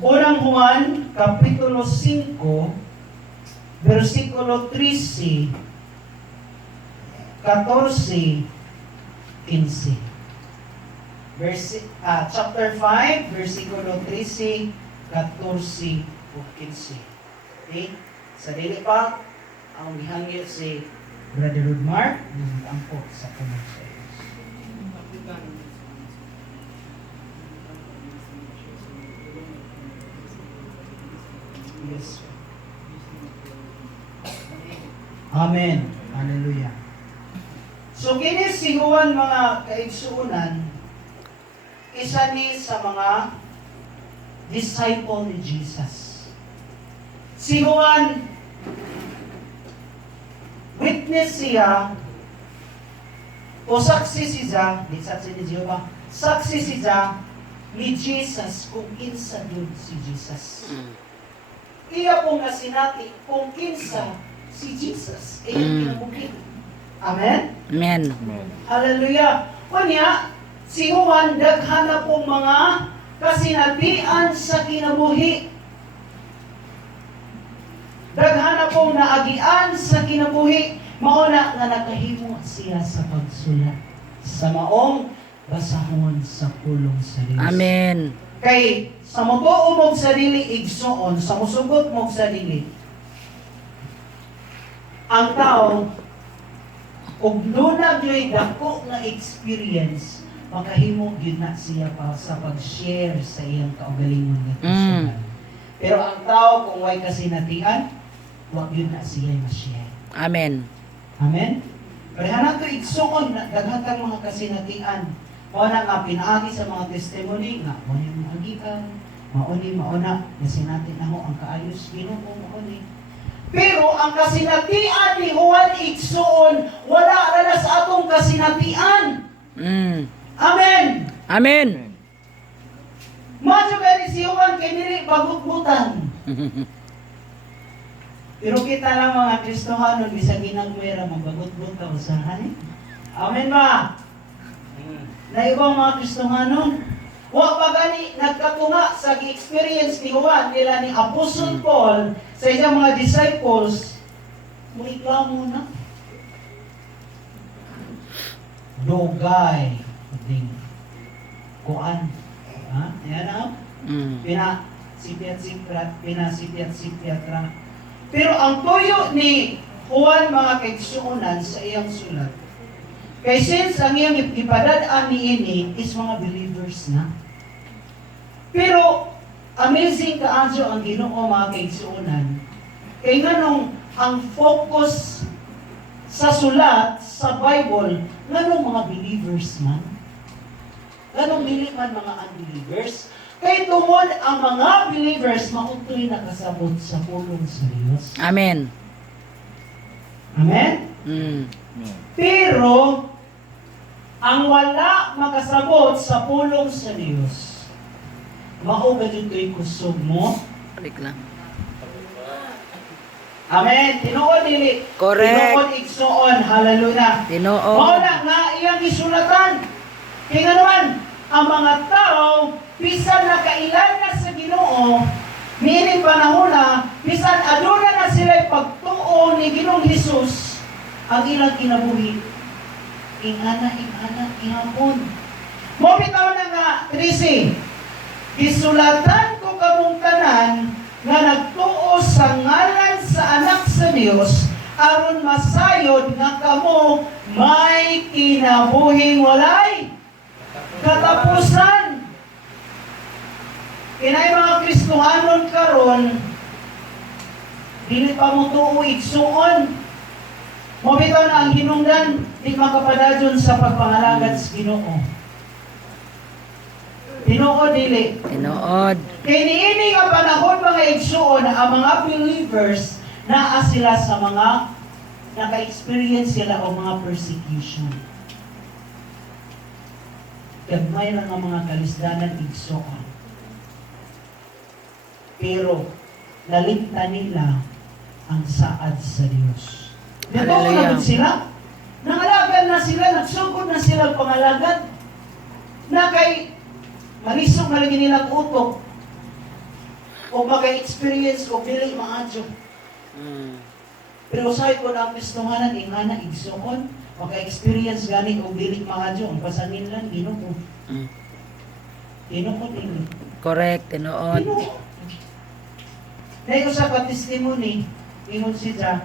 Unang Juan, Kapitulo 5, versikulo 13, 14, 15. Chapter 5, versikulo 13, 14, o 15. Okay? Sa dili pa, ang mihangil si Brother Rudmar, ang po sa commercial. Yes. Amen. Hallelujah. So, kini si Juan mga kaigsuunan, isa ni sa mga disciple ni Jesus. Si Juan, witness siya, o saksi siya, di saksi ni Jehovah, saksi siya ni Jesus kung kinsa yun si Jesus. Iya pong nasinati kung kinsa si Jesus ay pinabukid. Amen? Amen. Hallelujah. Kunya, si Juan daghan na pong mga kasinatian sa kinabuhi. Daghan na pong naagian sa kinabuhi. Mauna nga nakahimo siya sa pagsulat sa maong basahon sa pulong sa Diyos. Amen. Kay sa motuo mong sarili igsoon, sa musugot mong sarili, ang tao, ug nuna nyo'y dako nga experience, makahimo yun na siya pa sa pag-share sa iyang kaugalingon nga personal. Pero ang tao, kung way kasinatian, wag yun na siya ma-share. Amen. Amen? Pareha na ito igsoon, daghatang mga kasinatian. Mao na nga pinaagi sa mga testimony nga mo yung magikan, mauna kasi natin na ho ang kaayos Ginoo mauni. Pero ang kasinatian ni Juan igsoon wala ra sa atong kasinatian. Amen. Amen. Macho kay si Juan kay dili bagutbutan. Pero kita lang mga Kristohanon bisag ginagwera magbagut-buta usahay. Amen ba? Na ibang mga Kristohanon, wa pa gani nagkatunga sa experience ni Juan nila ni Apostle Paul sa iyang mga disciples, muiklamo na. Dogay, ding kuan. Ha? Yan na. Pinasipiat-sipiat ra. Pero ang tuyo ni Juan mga kaigsuonan sa iyang sulat, kay since ang iyang ipadadaan ni ini is mga believers na. Pero, amazing kaadyo ang Ginoo mga kaigsuonan. Kay nganong ang focus sa sulat, sa Bible, nganong mga believers man? Nganong dili man mga unbelievers? Kay tungod ang mga believers, mautoy nakasabot sa pulong sa Diyos. Amen. Amen? Pero, ang wala makasabot sa pulong sa Diyos, mao gadyo to'y kusog mo. Balik lang. Amen. Tinuod dili. Correct. Tinuod igsoon. Hallelujah. Tinoo. Mao na nga iyang isulatan. Kaya nga naman, ang mga tao, bisan nakailan na sa Ginoo, niining panahon na, bisan aduna na sila pagtuo ni Ginoong Hesus, ang ilang kinabuhi. Ingana, ihapon. Mo bitaw na nga, Trisi, isulatan ko kamong tanan nga nagtuo sa ngalan sa anak sa Dios aron masayod nga kamo may kinabuhing walay katapusan. Kinay mga Kristohanon karon dili pa mo tuo igsuon. Mo bitaw na ang hinungdan di makapadadyon sa pagpangalagad sa Ginoo. Tinuod dili. Tinood. Kay niini nga panahon mga igsuon ang mga believers naa sila sa mga naka-experience sila o mga persecution. Gagmay lang ang mga kalisdanan igsuon. Pero naligtan nila ang saad sa Diyos. Dito Hallelujah. naman sila. Nangalagad na sila, nagsugod na sila pangalagad. Na kay malisok na lagi nilang utok. o maka-experience o dili maadyo. Pero usahay ko na ang pistuhanan, ingana, igsuon, maka-experience gani o dili maadyo, ang pasanin lang, Ginoo. Ginoo din. Correct, tinuod. Ginoo. Dahil ko sa testimony, ingon si Jah,